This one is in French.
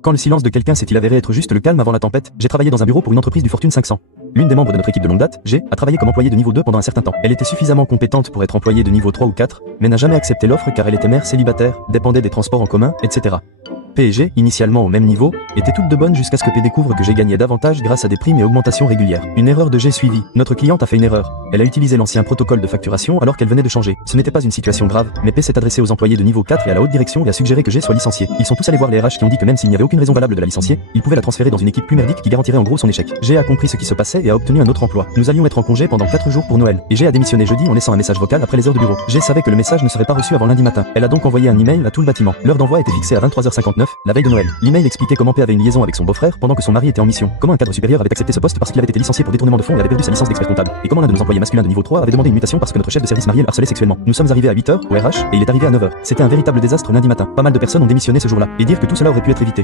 Quand le silence de quelqu'un s'est-il avéré être juste le calme avant la tempête? J'ai travaillé dans un bureau pour une entreprise du Fortune 500. L'une des membres de notre équipe de longue date, G, a travaillé comme employée de niveau 2 pendant un certain temps. Elle était suffisamment compétente pour être employée de niveau 3 ou 4, mais n'a jamais accepté l'offre car elle était mère célibataire, dépendait des transports en commun, etc. P et G, initialement au même niveau, étaient toutes de bonnes jusqu'à ce que P découvre que G gagnait davantage grâce à des primes et augmentations régulières. Une erreur de G suivie. Notre cliente a fait une erreur. Elle a utilisé l'ancien protocole de facturation alors qu'elle venait de changer. Ce n'était pas une situation grave, mais P s'est adressé aux employés de niveau 4 et à la haute direction et a suggéré que G soit licencié. Ils sont tous allés voir les RH qui ont dit que même s'il n'y avait aucune raison valable de la licencier, ils pouvaient la transférer dans une équipe plus merdique qui garantirait en gros son échec. G a compris ce qui se passait et a obtenu un autre emploi. Nous allions être en congé pendant 4 jours pour Noël. Et G a démissionné jeudi en laissant un message vocal après les heures de bureau. G savait que le message ne serait pas reçu avant lundi matin. Elle a donc envoyé un email à tout le bâtiment. L'heure d'envoi était fixée à 23h59, la veille de Noël. L'email expliquait comment P avait une liaison avec son beau-frère pendant que son mari était en mission. Comment un cadre supérieur avait accepté ce poste parce qu'il avait été licencié pour détournement de fonds et avait perdu sa licence d'expert comptable. Et comment l'un de nos employés masculins de niveau 3 avait demandé une mutation parce que notre chef de service marié le harcelait sexuellement. Nous sommes arrivés à 8h au RH et il est arrivé à 9h. C'était un véritable désastre lundi matin. Pas mal de personnes ont démissionné ce jour-là. Et dire que tout cela aurait pu être évité.